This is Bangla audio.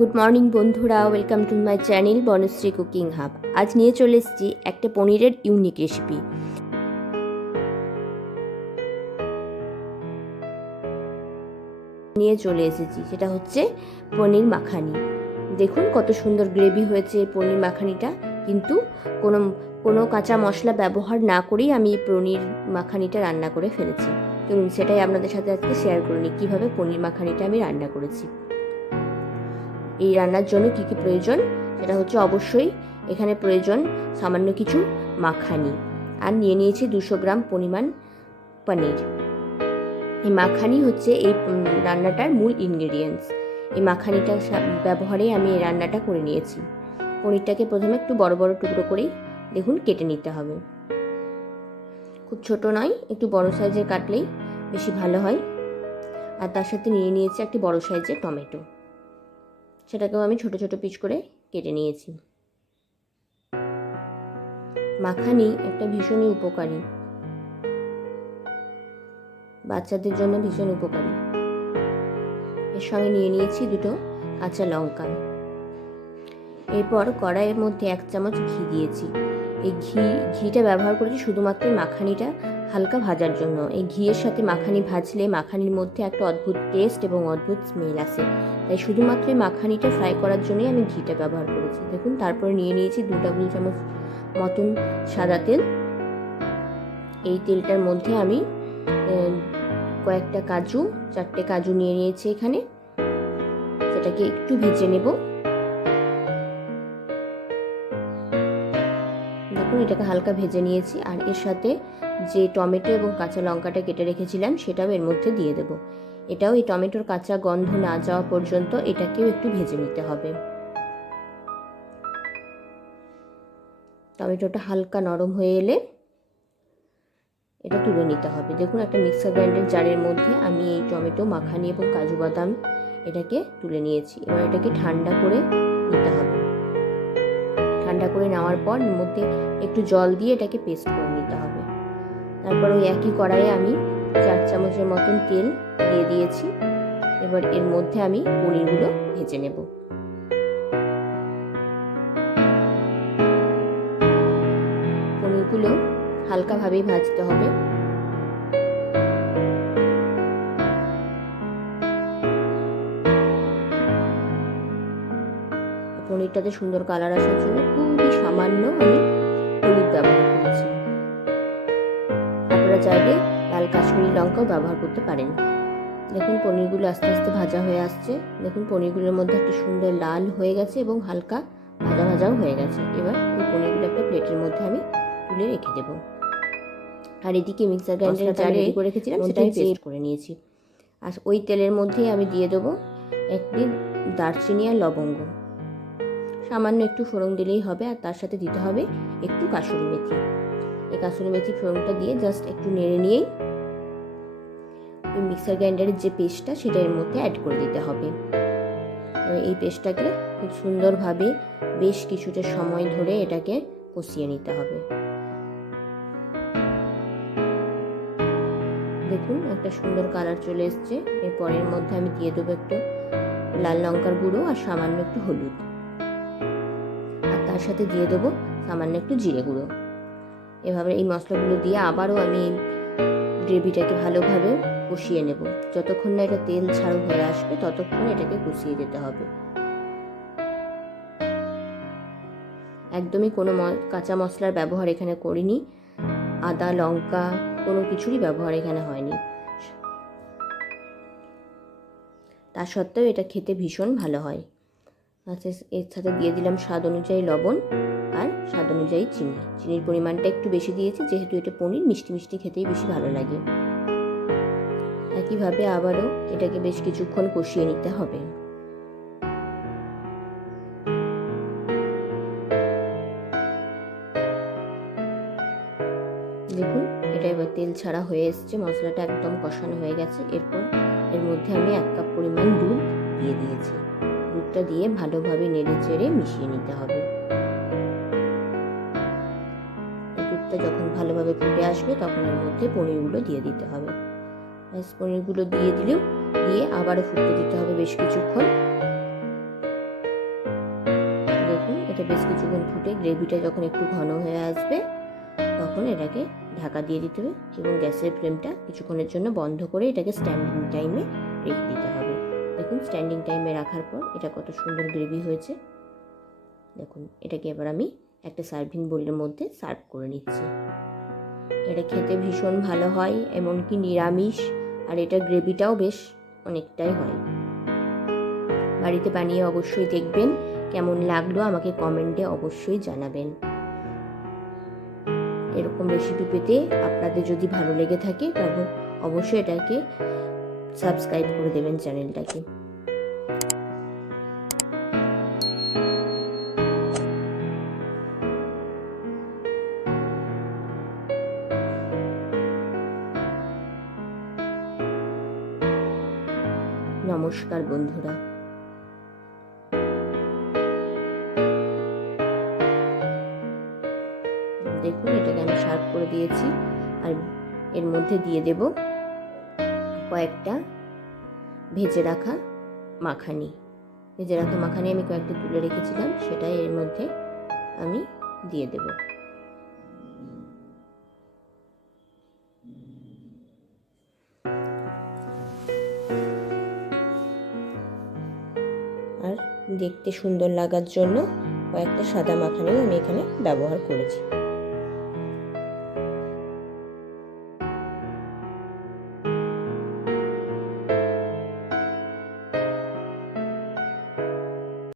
গুড মর্নিং বন্ধুরা। Welcome to my channel Banashree cooking hub আজ নিয়ে চলে এসেছি একটা পনিরের ইউনিক রেসিপি নিয়ে চলে এসেছি, সেটা হচ্ছে পনির মাখানি। দেখুন কত সুন্দর গ্রেভি হয়েছে পনির মাখানিটা। কিন্তু কোনো কোনো কাঁচা মশলা ব্যবহার না করেই আমি এই পনির মাখানিটা রান্না করে ফেলেছি। চলুন, সেটাই আপনাদের সাথে আজকে শেয়ার করে নিই, কীভাবে পনির মাখানিটা আমি রান্না করেছি। এই রান্নার জন্য কী কী প্রয়োজন? সেটা হচ্ছে অবশ্যই এখানে প্রয়োজন সামান্য কিছু মাখানি। আর নিয়ে নিয়েছি দুশো গ্রাম পরিমাণ পনির। এই মাখানি হচ্ছে এই রান্নাটার মূল ইনগ্রেডিয়েন্টস এই মাখানিটা ব্যবহারে আমি এই রান্নাটা করে নিয়েছি। পনিরটাকে প্রথমে একটু বড় বড় টুকরো করেই দেখুন কেটে নিতে হবে। খুব ছোট নয়, একটু বড় সাইজের কাটলেই বেশি ভালো হয়। আর তার সাথে নিয়ে নিয়েছি একটি বড় সাইজের টমেটো। সেটাকেও আমি ছোট ছোট পিস করে কেটে নিয়েছি। মাখানি একটা ভীষণই উপকারী। বাচ্চাদের জন্য ভীষণ উপকারী। এর সঙ্গে নিয়ে নিয়েছি দুটো কাঁচা লঙ্কা। এরপর কড়াইয়ের মধ্যে এক চামচ ঘি দিয়েছি। এই ঘি, ঘিটা ব্যবহার করেছি শুধুমাত্র মাখানিটা হালকা ভাজার জন্য। এই ঘিয়ের সাথে মাখানি ভাজলে মাখানির মধ্যে একটা অদ্ভুত টেস্ট এবং অদ্ভুত স্মেল আসে। তাই শুধুমাত্র এই মাখানিটা ফ্রাই করার জন্যই আমি ঘিটা ব্যবহার করেছি। দেখুন, তারপরে নিয়ে নিয়েছি দু টেবিল চামচ মতন সাদা তেল। এই তেলটার মধ্যে আমি কয়েকটা কাজু, চারটে কাজু নিয়ে নিয়েছি এখানে। সেটাকে একটু ভেজে নেব। দেখুন এটাকে হালকা ভেজে নিয়েছি আর এর সাথে যে টমেটো এবং কাঁচা লঙ্কাটা কেটে রেখেছিলাম সেটাও এর মধ্যে দিয়ে দেব। এটাও এই টমেটোর কাঁচা গন্ধ না যাওয়া পর্যন্ত এটাকেও একটু ভেজে নিতে হবে। টমেটোটা হালকা নরম হয়ে এলে এটা তুলে নিতে হবে। দেখুন একটা মিক্সার গ্রাইন্ডার জারের মধ্যে আমি এই টমেটো, মাখানি এবং কাজু বাদাম এটাকে তুলে নিয়েছি। এবার এটাকে ঠান্ডা করে নিতে হবে। ঠান্ডা করে নেওয়ার পর মধ্যে একটু জল দিয়ে এটাকে পেস্ট করে নিতে হবে। তারপর ওই একই কড়াইয়ে আমি চার চামচের মতন তেল দিয়ে দিয়েছি। এবার এর মধ্যে আমি পনিরগুলো ভেজে নেব। পনিরগুলো হালকাভাবেই ভাজতে হবে। পনিরটাতে সুন্দর কালার আসার জন্য খুবই সামান্য আমি হলুদ ব্যবহার করেছি। আপনারা চাইলে লাল কাশ্মীরি লঙ্কাও ব্যবহার করতে পারেন। দেখুন পনিরগুলো আস্তে আস্তে ভাজা হয়ে আসছে। দেখুন পনিরগুলোর মধ্যে একটু সুন্দর লাল হয়ে গেছে এবং হালকা ভাজা ভাজাও হয়ে গেছে। এবার ওই পনিরগুলো একটা প্লেটের মধ্যে আমি তুলে রেখে দেবো। আর এদিকে মিক্সার গ্রাইন্ডার জারে ready করে রেখেছিলাম সেটাই পেস্ট করে নিয়েছি। আর ওই তেলের মধ্যেই আমি দিয়ে দেবো একটি দারচিনি আর লবঙ্গ। সামান্য একটু ফোড়ন দিলেই হবে আর তার সাথে দিতে হবে একটু কাসুরি মেথি। এই কাসুরি মেথি ফোড়নটা দিয়ে জাস্ট একটু নেড়ে নিয়েই মিক্সার গ্রাইন্ডারের যে পেস্টটা, সেটা এর মধ্যে অ্যাড করে দিতে হবে। এই পেস্টটাকে খুব সুন্দরভাবে বেশ কিছুটা সময় ধরে এটাকে কষিয়ে নিতে হবে। দেখুন একটা সুন্দর কালার চলে এসছে। এরপর এর মধ্যে আমি দিয়ে দেবো একটু লাল লঙ্কার গুঁড়ো আর সামান্য একটু হলুদ। তার সাথে দিয়ে দেবো সামান্য একটু জিরে গুঁড়ো। এভাবে এই মশলাগুলো দিয়ে আবারও আমি গ্রেভিটাকে ভালোভাবে কষিয়ে নেব। যতক্ষণ না এটা তেল ছাড়ো হয়ে আসবে, ততক্ষণ এটাকে কষিয়ে যেতে হবে। একদমই কোনো কাঁচা মশলার ব্যবহার এখানে করিনি। আদা, লঙ্কা, কোনো কিছুরই ব্যবহার এখানে হয়নি। তা সত্ত্বেও এটা খেতে ভীষণ ভালো হয়। আচ্ছা এর সাথে দিয়ে দিলাম স্বাদ অনুযায়ী লবণ আর স্বাদ অনুযায়ী চিনি। চিনির পরিমাণটা একটু বেশি দিয়েছি, যেহেতু এটা পনির, মিষ্টি মিষ্টি খেতেই বেশি ভালো লাগে। একইভাবে আবারও এটাকে বেশ কিছুক্ষণ কষিয়ে নিতে হবে। দেখুন, এটা এবার তেল ছাড়া হয়ে এসছে, মশলাটা একদম কষানো হয়ে গেছে। এরপর এর মধ্যে আমি এক কাপ পরিমাণ দুধ দিয়ে দিয়েছি। দুধটা দিয়ে ভালোভাবে নেড়ে চেড়ে মিশিয়ে নিতে হবে। দুধটা যখন ভালোভাবে ফুটে আসবে, তখন এর মধ্যে পনিরগুলো দিয়ে দিতে হবে। পনিরগুলো দিয়ে দিলেও দিয়ে আবারও ফুটতে দিতে হবে বেশ কিছুক্ষণ। দেখুন, এটা বেশ কিছুক্ষণ ফুটে গ্রেভিটা যখন একটু ঘন হয়ে আসবে, তখন এটাকে ঢাকা দিয়ে দিতে হবে এবং গ্যাসের ফ্লেমটা কিছুক্ষণের জন্য বন্ধ করে এটাকে স্ট্যান্ডিং টাইমে রেখে দিতে হবে। দেখুন স্ট্যান্ডিং টাইমে রাখার পর এটা কত সুন্দর গ্রেভি হয়েছে। দেখুন, এটাকে এবার আমি একটা সার্ভিং বোলের মধ্যে সার্ভ করে নিচ্ছি। এটা খেতে ভীষণ ভালো হয়, এমনকি নিরামিষ, আর এটার গ্রেভিটাও বেশ অনেকটাই হয়। বাড়িতে বানিয়ে অবশ্যই দেখবেন, কেমন লাগল আমাকে কমেন্টে অবশ্যই জানাবেন। এরকম রেসিপি পেতে আপনাদের যদি ভালো লেগে থাকে তবে অবশ্যই এটাকে সাবস্ক্রাইব করে দেবেন চ্যানেলটাকে। নমস্কার বন্ধুরা। দেখুন এটাকে আমি সার্ভ করে দিয়েছি, আর এর মধ্যে দিয়ে দেব কয়েকটা ভেজে রাখা মাখানি। ভেজে রাখা মাখানি আমি কয়েকটা তুলে রেখেছিলাম, সেটাই এর মধ্যে আমি দিয়ে দেব। আর দেখতে সুন্দর লাগার জন্য কয়েকটা সাদা মাখানিও আমি এখানে ব্যবহার করেছি।